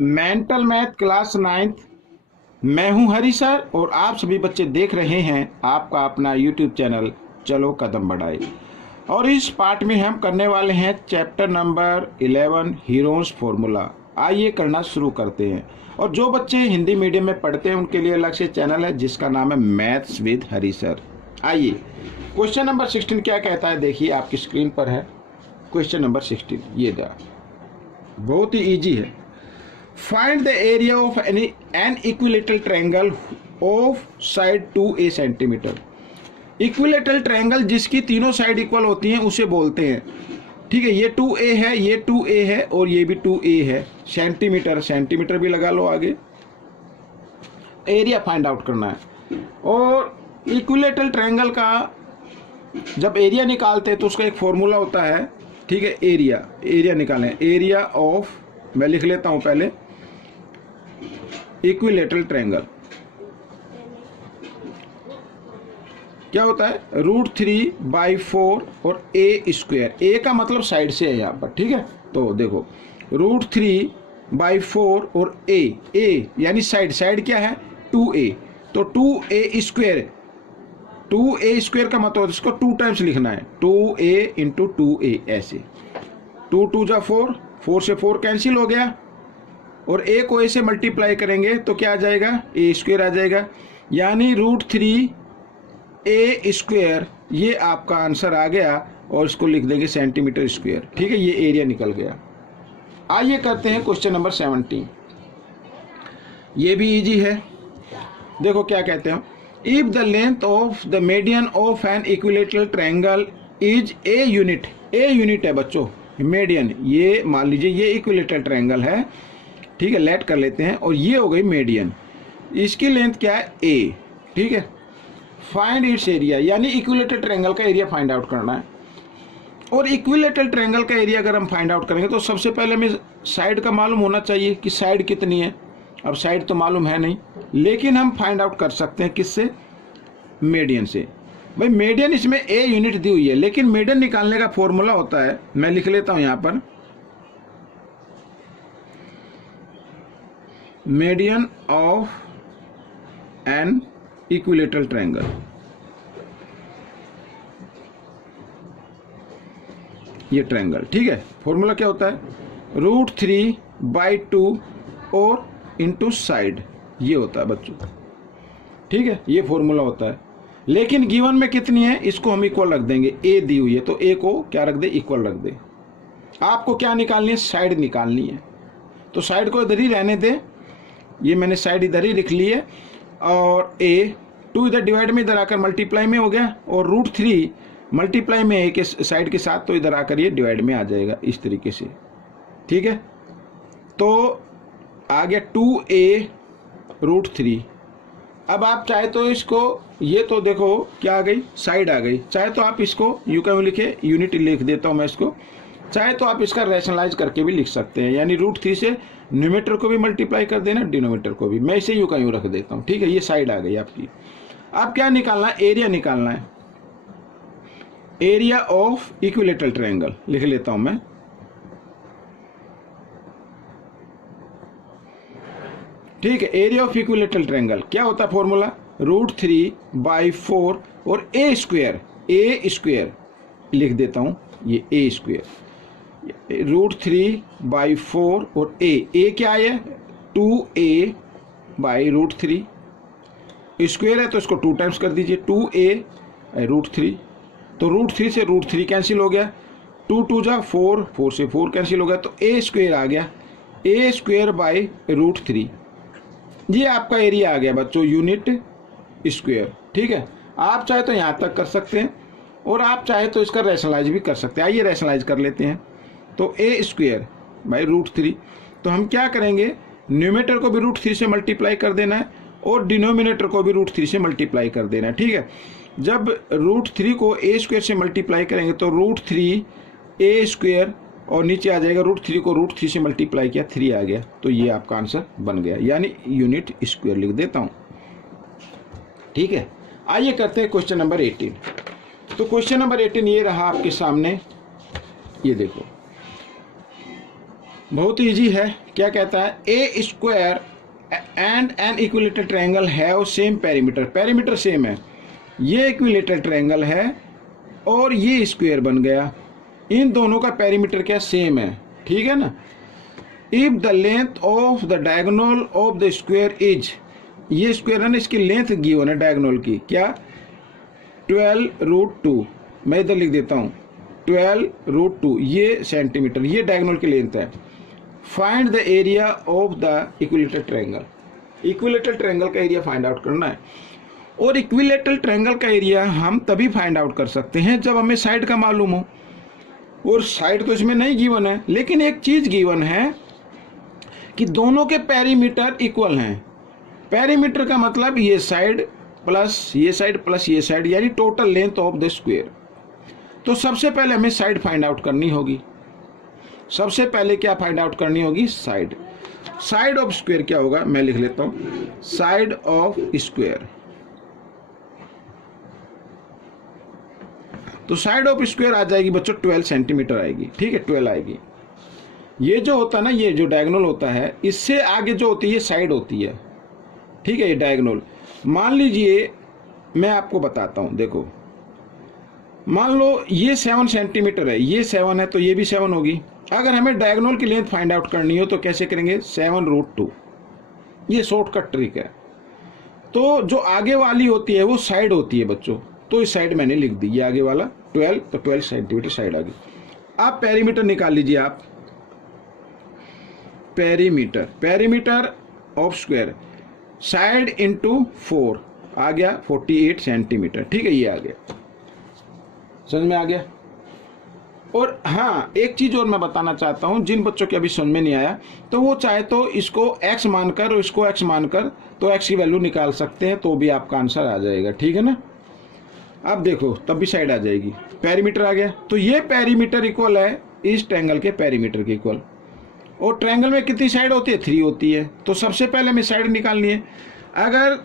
Mental math class 9th। मैं हूं हरी sir और आप सभी बच्चे देख रहे हैं आपका अपना यूट्यूब चैनल चलो कदम बढ़ाए। और इस पार्ट में हम करने वाले हैं चैप्टर नंबर 11 हीरोज फॉर्मूला। आइए करना शुरू करते हैं। और जो बच्चे हिंदी मीडियम में पढ़ते हैं उनके लिए अलग से चैनल है जिसका नाम है मैथ्स विद हरी सर। आइए क्वेश्चन नंबर 16 क्या कहता है, देखिए आपकी स्क्रीन पर है क्वेश्चन नंबर 16। ये बहुत ही इजी है। Find the area of N equilateral triangle of side 2a centimetre. Equilateral triangle जिसकी तीनों साइड इक्वल होती हैं उसे बोलते हैं। ठीक है, ये 2a है, ये 2a है और ये भी 2a है। सेंटीमीटर, सेंटीमीटर भी लगा लो आगे। एरिया फाइंड आउट करना है। और इक्विलेटरल ट्रायंगल का जब एरिया निकालते हैं तो उसका एक फॉर्मूला होता है। ठीक है, एरिया निकालें। एरिया ऑफ, मैं लिख लेता हूं पहले, इक्विलेटरल ट्रायंगल क्या होता है, √3/4 और a स्क्वायर। a का मतलब साइड से है यहाँ पर। ठीक है, तो देखो √3/4 और a यानी साइड क्या है 2a, तो 2a स्क्वायर। 2a स्क्वायर का मतलब इसको 2 टाइम्स लिखना है, 2a इंटू 2a ऐसे। 2 2 जा 4, 4 से 4 कैंसिल हो गया और a को a से मल्टीप्लाई करेंगे तो क्या आ जाएगा, a स्क्वायर आ जाएगा। यानी √3a स्क्वायर, ये आपका आंसर आ गया और इसको लिख देंगे सेंटीमीटर स्क्वायर। ठीक है, ये एरिया निकल गया। आइए करते हैं क्वेश्चन नंबर 17। ये भी इजी है। देखो क्या कहते हैं, if the length of the median of N equilateral triangle is a unit. a unit है बच्चों, मीडियन। ये मान लीजिए ये इक्विलेटरल ट्रायंगल है। ठीक है, लेट कर लेते हैं और ये हो गई मीडियन। इसकी लेंथ क्या है a। ठीक है, फाइंड इट्स एरिया, यानी इक्विलेटरल ट्रायंगल का एरिया फाइंड आउट करना है। और इक्विलेटरल ट्रायंगल का एरिया अगर हम फाइंड आउट करेंगे तो सबसे पहले हमें साइड का मालूम होना चाहिए कि साइड कितनी है। अब साइड तो मालूम है नहीं, लेकिन हम फाइंड आउट कर सकते हैं किससे, मीडियन से। भाई मीडियन इसमें a यूनिट दी हुई है, लेकिन मीडियन निकालने का फॉर्मूला होता है, मैं लिख लेता हूं यहां पर, median of N equilateral triangle. ये ट्रायंगल, ठीक है, फॉर्मूला क्या होता है, √3/2 और इंटू साइड, ये होता है बच्चों। ठीक है, ये फॉर्मूला होता है। लेकिन गिवन में कितनी है, इसको हम इक्वल रख देंगे। a दी हुई है तो a को क्या रख दे, इक्वल रख दे। आपको क्या निकालनी है, साइड निकालनी है, तो साइड को इधर ही रहने दे। ये मैंने साइड इधर ही लिख ली है और a 2 इधर डिवाइड में इधर आकर मल्टीप्लाई में हो गया, और √3 मल्टीप्लाई में a के साइड के साथ, तो इधर आकर ये डिवाइड में आ जाएगा इस तरीके से। ठीक है, तो आ गया 2a √3। अब आप चाहे तो इसको, ये तो देखो क्या आ गई, साइड आ गई। चाहे तो आप इसको यू का लिखे, यूनिट लिख देता हूं मैं इसको। चाहे तो आप इसका रैशनलाइज करके भी लिख सकते हैं, यानी √3 से न्यूमेटर को भी मल्टीप्लाई कर देना, डिनोमिनेटर को भी। मैं इसे यू का यूं रख देता हूं। ठीक है, ये साइड आ गई आपकी। अब क्या निकालना है, एरिया निकालना है। एरिया ऑफ इक्विलेटरल ट्रायंगल लिख लेता हूं मैं। ठीक है, एरिया ऑफ इक्विलेटरल ट्रायंगल क्या होता है फॉर्मूला, √3/4 और a स्क्वायर लिख देता हूं, ये a स्क्वायर। √3/4 और a क्या है 2a/√3 स्क्वायर है, तो इसको 2 टाइम्स कर दीजिए, 2a/√3। तो √3 से √3 कैंसिल हो गया, 2 2 जा 4, 4 से 4 कैंसिल हो गया, तो a स्क्वायर आ गया, a²/√3। ये आपका एरिया आ गया बच्चों, यूनिट स्क्वायर। ठीक है, आप चाहे तो यहाँ तक कर सकते हैं और आप चाहे तो इसका रैशनलाइज भी कर सकते हैं। आइए रैशनलाइज कर लेते हैं। तो a²/√3, तो हम क्या करेंगे, न्यूमेटर को भी √3 से मल्टीप्लाई कर देना है और डिनोमिनेटर को भी √3 से मल्टीप्लाई कर देना है। ठीक है, जब √3 को a² से मल्टीप्लाई करेंगे तो √3a² और नीचे आ जाएगा √3 को √3 से मल्टीप्लाई किया, 3 आ गया। तो ये आपका आंसर बन गया, यानी यूनिट स्क्वायर लिख देता हूं। ठीक है, आइए करते हैं क्वेश्चन नंबर 18। तो क्वेश्चन नंबर 18 ये रहा आपके सामने, ये देखो बहुत इजी है। क्या कहता है, a square and an equilateral triangle have same perimeter, perimeter same है, ये इक्विलेटरल ट्रायंगल है और ये स्क्वायर बन गया, इन दोनों का पेरीमीटर क्या सेम है, ठीक है ना। If the length of the diagonal of the square is, ये स्क्वायर है ना, इसकी लेंथ गिवन है डायगोनल की, क्या 12√2, मैं इधर लिख देता हूँ 12√2, ये सेंटीमीटर, ये डायगोनल की लेंथ है। Find the area of the equilateral triangle, equilateral triangle का एरिया फाइंड आउट करना है। और इक्विलेटरल ट्रायंगल का एरिया हम तभी फाइंड आउट कर सकते हैं जब हमें साइड का मालूम हो, और साइड तो इसमें नहीं गिवन है, लेकिन एक चीज गिवन है कि दोनों के पेरीमीटर इक्वल हैं। पेरीमीटर का मतलब ये साइड प्लस ये साइड प्लस ये साइड, यानी total length of the square. तो सबसे पहले हमें साइड फाइंड आउट करनी होगी, सबसे पहले क्या फाइंड आउट करनी होगी, साइड। साइड ऑफ स्क्वायर क्या होगा, मैं लिख लेता हूं, साइड ऑफ स्क्वायर। तो साइड ऑफ स्क्वायर आ जाएगी बच्चों 12 सेंटीमीटर आएगी, ठीक है, 12 आएगी। ये जो होता है ना, ये जो डायगोनल होता है, इससे आगे जो होती है ये साइड होती है, ठीक है, ये डायगोनल। मान लीजिए मैं आपको बताता हूं, देखो मान लो ये 7 सेंटीमीटर है, ये 7 है तो ये भी 7 होगी। अगर हमें डायगोनल की लेंथ फाइंड आउट करनी हो तो कैसे करेंगे, 7√2, ये शॉर्टकट ट्रिक है। तो जो आगे वाली होती है वो साइड होती है बच्चों, तो इस साइड मैंने लिख दी, ये आगे वाला 12, तो 12 सेंटीमीटर साइड आ गई। आप पेरीमीटर निकाल लीजिए, आप perimeter, perimeter of square, side into 4 आ गया 48 सेंटीमीटर, ठीक है, ये आ गया, समझ में आ गया। और हाँ, एक चीज और मैं बताना चाहता हूं, जिन बच्चों के अभी समझ में नहीं आया तो वो चाहे तो इसको x मानकर और इसको x मानकर तो x की वैल्यू निकाल सकते हैं, तो भी आपका आंसर आ जाएगा, ठीक है ना। अब देखो तब भी साइड आ जाएगी, पेरीमीटर आ गया, तो ये पेरीमीटर इक्वल है इस ट्रायंगल के पेरीमीटर के इक्वल। और ट्रायंगल में कितनी साइड होती है, 3 होती है। तो सबसे पहले हमें साइड निकालनी है। अगर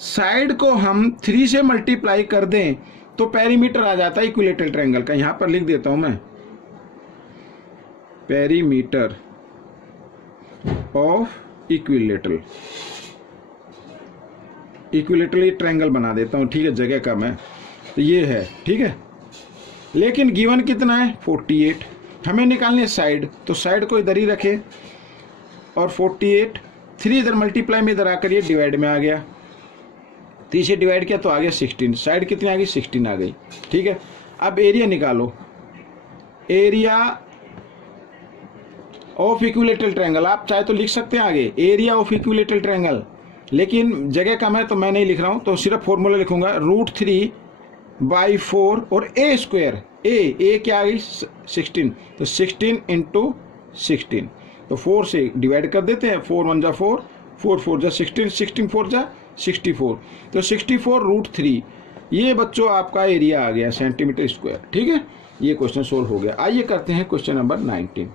साइड को हम 3 से मल्टीप्लाई कर दें तो पेरीमीटर आ जाता है इक्विलेटरल ट्रायंगल का, यहां पर लिख देता हूं मैं, perimeter of equilateral, equilateral triangle बना देता हूं, ठीक है, जगह कम है तो ये है, ठीक है। लेकिन गिवन कितना है, 48, हमें निकालनी है साइड, तो साइड को इधर ही रखे और 48, 3 इधर मल्टीप्लाई में इधर आकर ये डिवाइड में आ गया, 3 से डिवाइड किया तो आ गया 16, साइड कितनी आ गई, 16 आ गई, ठीक है। अब एरिया निकालो, एरिया ऑफ इक्विलेटरल ट्रायंगल, आप चाहे तो लिख सकते हैं आगे एरिया ऑफ इक्विलेटरल ट्रायंगल, लेकिन जगह कम है तो मैं नहीं लिख रहा हूं, तो सिर्फ फॉर्मूला लिखूंगा, √3/4 और ए स्क्वायर, ए क्या आ गई 16, तो 16 इंटू 16, तो 4 से डिवाइड कर देते हैं, 4 1 जा 4, 4 4 जा 16, 16 4 जा 64, तो 64√3, ये बच्चों आपका एरिया आ गया सेंटीमीटर स्क्वायर, ठीक है। ये क्वेश्चन सोल्व हो गया। आइए करते हैं क्वेश्चन नंबर 19।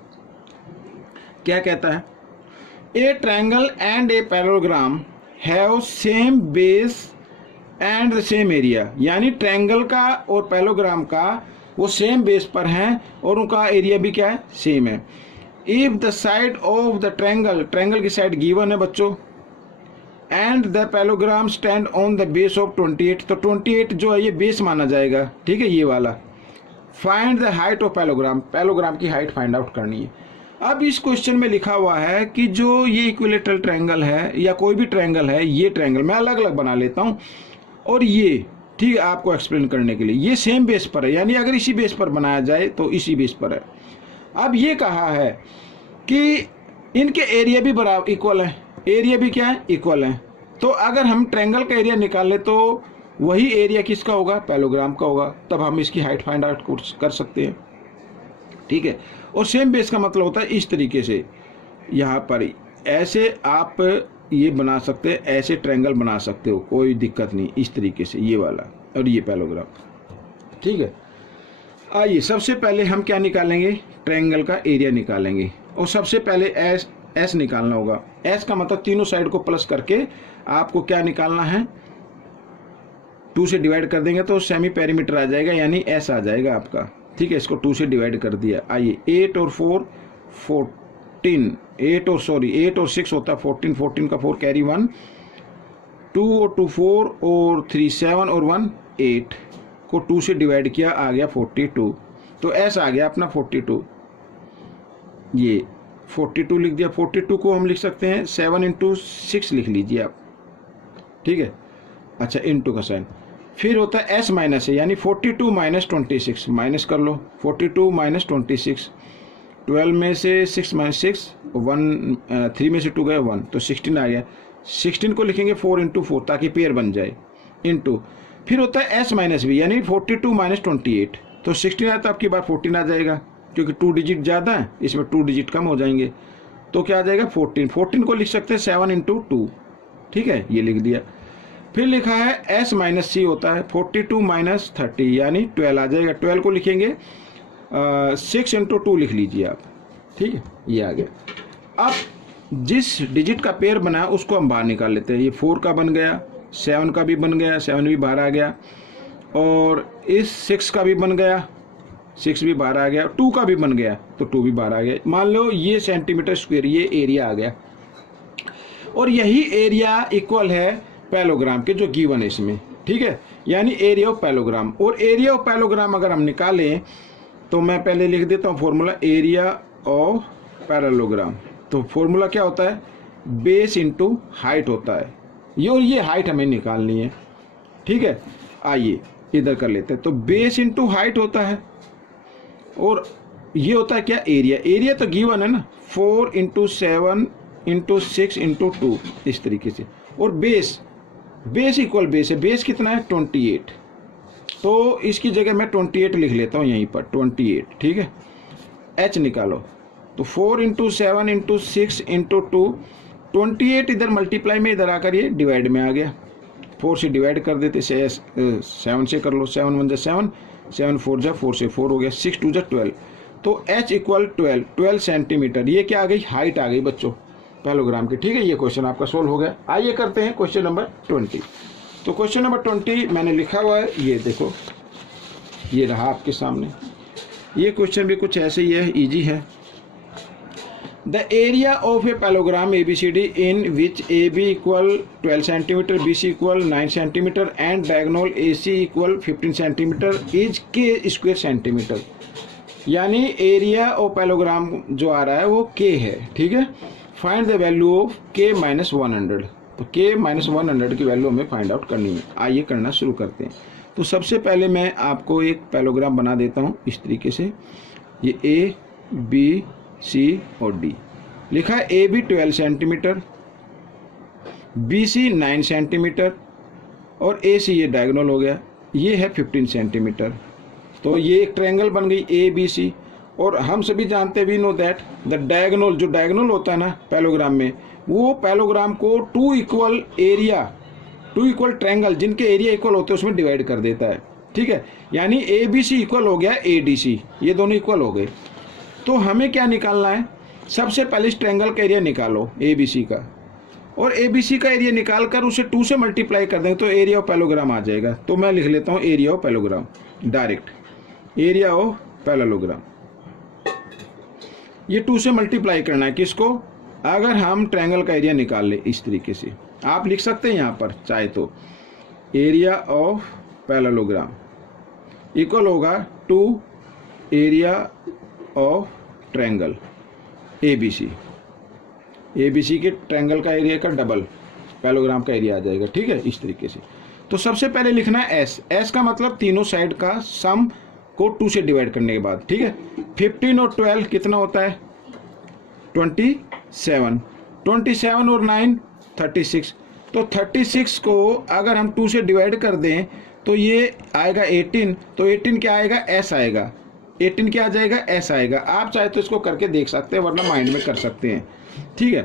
क्या कहता है, ए triangle and a parallelogram have same base and the same area, यानी ट्रायंगल का और पैरेललोग्राम का वो सेम बेस पर हैं और उनका एरिया भी क्या है, सेम है। If the side of the triangle, triangle की साइड गिवन है बच्चों, and the parallelogram stand on the base of 28, तो 28 जो है ये बेस माना जाएगा, ठीक है, ये वाला। Find the height of parallelogram, parallelogram की हाइट फाइंड आउट करनी है। अब इस क्वेश्चन में लिखा हुआ है कि जो ये इक्विलेटरल ट्रायंगल है या कोई भी ट्रायंगल है, ये ट्रायंगल मैं अलग अलग बना लेता हूँ, और ये, ठीक है, आपको एक्सप्लेन करने के लिए, ये सेम बेस पर है, यानी अगर इसी बेस पर बनाया जाए तो इसी बेस पर है। अब ये कहा है कि इनके एरिया भी बराबर इक्वल है, एरिया भी क्या है, इक्वल है। तो अगर हम ट्रायंगल का एरिया निकाल ले तो वही एरिया किसका होगा, पैरेललोग्राम का होगा, तब हम इसकी हाइट फाइंड आउट कर सकते हैं, ठीक है। और सेम बेस का मतलब होता है इस तरीके से, यहाँ पर ऐसे आप ये बना सकते हैं, ऐसे ट्रायंगल बना सकते हो, कोई दिक्कत नहीं, इस तरीके से ये वाला और ये पैरेललोग्राम, ठीक है। आइए सबसे पहले हम क्या निकालेंगे, ट्रायंगल का एरिया निकालेंगे, और सबसे पहले एस निकालना होगा। एस का मतलब तीनों साइड को प्लस करके आपको क्या निकालना है, 2 से डिवाइड कर देंगे तो सेमी पेरीमीटर आ जाएगा, यानी एस आ जाएगा आपका, ठीक है। इसको 2 से डिवाइड कर दिया। आइए 8 और 4 14, 8 और 6 होता है 14, 14 का 4 कैरी 1, 2 और 2 4 और 3 7 और 1 8 को 2 से डिवाइड किया, आ गया 42। तो S आ गया अपना 42, ये 42 लिख दिया। 42 को हम लिख सकते हैं 7 इंटू 6 लिख लीजिए आप, ठीक है। अच्छा, इंटू का साइन, फिर होता है S माइनस है, यानी 42 माइनस 26, माइनस कर लो 42 माइनस 26, 12 में से 6 माइनस 6, 1 3 में से 2 गए 1, तो 16 आ गया। 16 को लिखेंगे 4 इंटू 4 ताकि पेयर बन जाए, इंटू फिर होता है S माइनस भी, यानी 42 माइनस 28, तो 16 आता है, आपकी बार 14 आ जाएगा, क्योंकि 2 डिजिट ज़्यादा है, इसमें 2 डिजिट कम हो जाएंगे, तो क्या आ जाएगा 14। 14 को लिख सकते हैं 7 इंटू 2, ठीक है, ये लिख दिया। फिर लिखा है S माइनस सी होता है 42 माइनस 30, यानी 12 आ जाएगा। 12 को लिखेंगे 6 इंटू 2 लिख लीजिए आप, ठीक है, ये आ गया। अब जिस डिजिट का पेयर बना है उसको हम बाहर निकाल लेते हैं। ये 4 का बन गया, 7 का भी बन गया, 7 भी बाहर आ गया, और इस 6 का भी बन गया, 6 भी बाहर आ गया, 2 का भी बन गया, तो 2 भी बाहर आ गया। मान लो ये सेंटीमीटर स्क्वायर, ये एरिया आ गया, और यही एरिया इक्वल है पैलोग्राम के जो गिवन है इसमें, ठीक है, यानी एरिया ऑफ पैलोग्राम। और एरिया ऑफ पैलोग्राम अगर हम निकालें तो मैं पहले लिख देता हूँ फॉर्मूला, एरिया ऑफ पैरेललोग्राम। तो फॉर्मूला क्या होता है, बेस इंटू हाइट होता है, ये और ये हाइट हमें निकालनी है, ठीक है। आइए इधर कर लेते हैं, तो बेस इंटू हाइट होता है, और ये होता है क्या, एरिया। एरिया तो गिवन है ना, 4 इंटू 7 इंटू 6 इंटू 2, इस तरीके से। और बेस इक्वल बेस है, बेस कितना है 28, तो इसकी जगह मैं 28 लिख लेता हूँ यहीं पर 28, ठीक है। H निकालो, तो 4 इंटू 7 इंटू 6 इंटू 2, 28 इधर मल्टीप्लाई में, इधर आकर ये डिवाइड में आ गया। 4 से डिवाइड कर देते, 7 से कर लो, 7 1 7, 7 4 जा 4 से 4 हो गया, 6 2 जा 12, तो H इक्वल 12 सेंटीमीटर। ये क्या आ गई, हाइट आ गई बच्चों पैलोग्राम की, ठीक है। ये क्वेश्चन आपका सोल्व हो गया। आइए करते हैं क्वेश्चन नंबर 20। तो क्वेश्चन नंबर 20 मैंने लिखा हुआ है, ये देखो, ये रहा आपके सामने। ये क्वेश्चन भी कुछ ऐसे ही है, इजी है। The area of A parallelogram ABCD in which AB equal 12 centimetre, BC equal 9 centimetre and diagonal AC equal 15 centimetre is K square centimetre. यानी एरिया ऑफ पैलोग्राम जो आ रहा है वो K है, ठीक है। Find the value of K minus 100, तो K minus 100 की वैल्यू हमें फाइंड आउट करनी है। आइए करना शुरू करते हैं। तो सबसे पहले मैं आपको एक पैलोग्राम बना देता हूँ इस तरीके से। ये A B C और D लिखा है। AB 12 सेंटीमीटर, BC 9 सेंटीमीटर और AC ये डायगोनल हो गया, ये है 15 सेंटीमीटर। तो ये एक ट्रायंगल बन गई ABC। और हम सभी जानते we know that the diagonal, जो डायगोनल होता है ना पैलोग्राम में, वो पैलोग्राम को 2 इक्वल एरिया, 2 इक्वल ट्रायंगल जिनके एरिया इक्वल होते हैं उसमें डिवाइड कर देता है, ठीक है। यानी ABC इक्वल हो गया ADC, ये दोनों इक्वल हो गए। तो हमें क्या निकालना है, सबसे पहले इस ट्रायंगल का एरिया निकालो ABC का, और ABC का एरिया निकाल कर उसे 2 से मल्टीप्लाई कर देंगे तो एरिया ऑफ पैलोग्राम आ जाएगा। तो मैं लिख लेता हूँ area of parallelogram direct, area of parallelogram. ये 2 से मल्टीप्लाई करना है किसको, अगर हम ट्रायंगल का एरिया निकाल ले इस तरीके से, आप लिख सकते हैं यहाँ पर चाहे तो, एरिया ऑफ पैरेललोग्राम इक्वल होगा 2 area of triangle ABC। ABC के ट्रायंगल का एरिया का डबल पैरेललोग्राम का एरिया आ जाएगा, ठीक है, इस तरीके से। तो सबसे पहले लिखना है S का मतलब तीनों साइड का सम को 2 से डिवाइड करने के बाद, ठीक है। 15 और 12 कितना होता है 27, 27 और 9 36, तो 36 को अगर हम 2 से डिवाइड कर दें तो ये आएगा 18, तो 18 क्या आएगा, S आएगा। 18 क्या आ जाएगा, S आएगा। आप चाहे तो इसको करके देख सकते हैं, वरना माइंड में कर सकते हैं, ठीक है।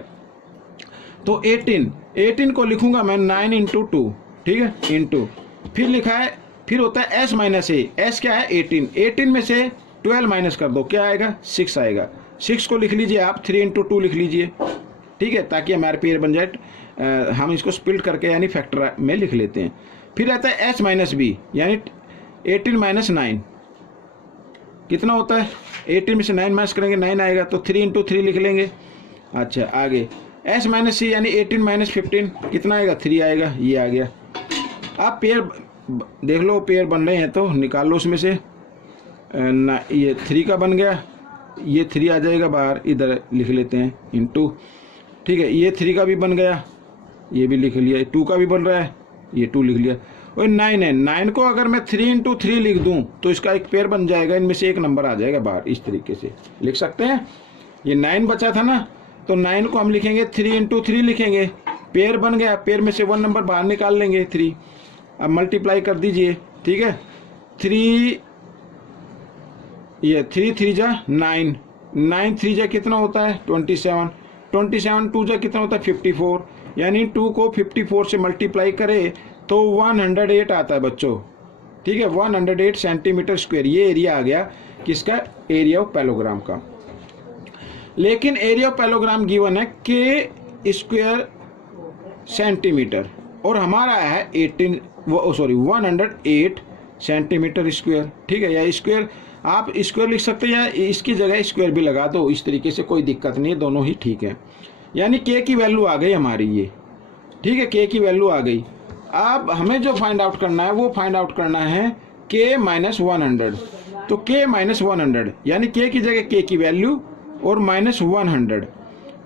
तो 18 को लिखूंगा मैं 9 इंटू 2, ठीक है, इंटू फिर लिखा है, फिर होता है S माइनस A। S क्या है 18 में से 12 माइनस कर दो, क्या आएगा 6 आएगा। 6 को लिख लीजिए आप 3 इंटू 2 लिख लीजिए, ठीक है, ताकि हमारे पेयर बन जाए। हम इसको स्प्लिट करके यानी फैक्टर में लिख लेते हैं। फिर आता है S माइनस B, यानी 18 माइनस 9 कितना होता है, 18 में से 9 माइनस करेंगे 9 आएगा, तो 3 इंटू 3 लिख लेंगे। अच्छा आगे s माइनस सी यानी 18 माइनस 15 कितना आएगा 3 आएगा, ये आ गया। आप पेयर देख लो, पेयर बन रहे हैं तो निकाल लो उसमें से ना, ये 3 का बन गया, ये 3 आ जाएगा बाहर, इधर लिख लेते हैं इनटू, ठीक है। ये 3 का भी बन गया, ये भी लिख लिया, 2 का भी बन रहा है, ये 2 लिख लिया। और 9 है, 9 को अगर मैं 3 इंटू 3 लिख दूं तो इसका एक पेयर बन जाएगा, इनमें से एक नंबर आ जाएगा बाहर, इस तरीके से लिख सकते हैं। ये 9 बचा था ना, तो 9 को हम लिखेंगे 3 इंटू 3 लिखेंगे, पेयर बन गया, पेयर में से 1 नंबर बाहर निकाल लेंगे 3। अब मल्टीप्लाई कर दीजिए, ठीक है। 3 ये 3 3 जा 9, 9 3 जा कितना होता है 27, 27 2 जा कितना होता है 54, यानी 2 को 54 से मल्टीप्लाई करें तो 108 आता है बच्चों, ठीक है। 108 सेंटीमीटर स्क्वायर, ये एरिया आ गया किसका, एरिया ऑफ पैलोग्राम का। लेकिन एरिया ऑफ पैलोग्राम गिवन है के स्क्वायर सेंटीमीटर और हमारा है 108 सेंटीमीटर स्क्वायर, ठीक है। या स्क्वायर आप स्क्वायर लिख सकते हैं या इसकी जगह स्क्वायर भी लगा दो, इस तरीके से कोई दिक्कत नहीं है, दोनों ही ठीक है। यानी के की वैल्यू आ गई हमारी ये, ठीक है, के की वैल्यू आ गई। अब हमें जो फाइंड आउट करना है वो फाइंड आउट करना है के माइनस 100, तो के माइनस 100 यानी के की जगह के की वैल्यू और माइनस 100,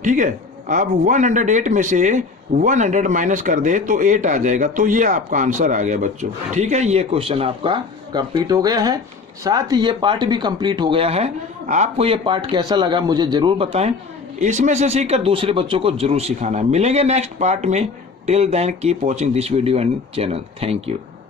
ठीक है। अब 108 में से 100 माइनस कर दे तो 8 आ जाएगा, तो ये आपका आंसर आ गया बच्चों, ठीक है। ये क्वेश्चन आपका कंप्लीट हो गया है, साथ ही ये पार्ट भी कंप्लीट हो गया है। आपको ये पार्ट कैसा लगा मुझे ज़रूर बताएं, इसमें से सीखकर दूसरे बच्चों को जरूर सिखाना है। मिलेंगे नेक्स्ट पार्ट में, till then keep watching this video and channel, thank you.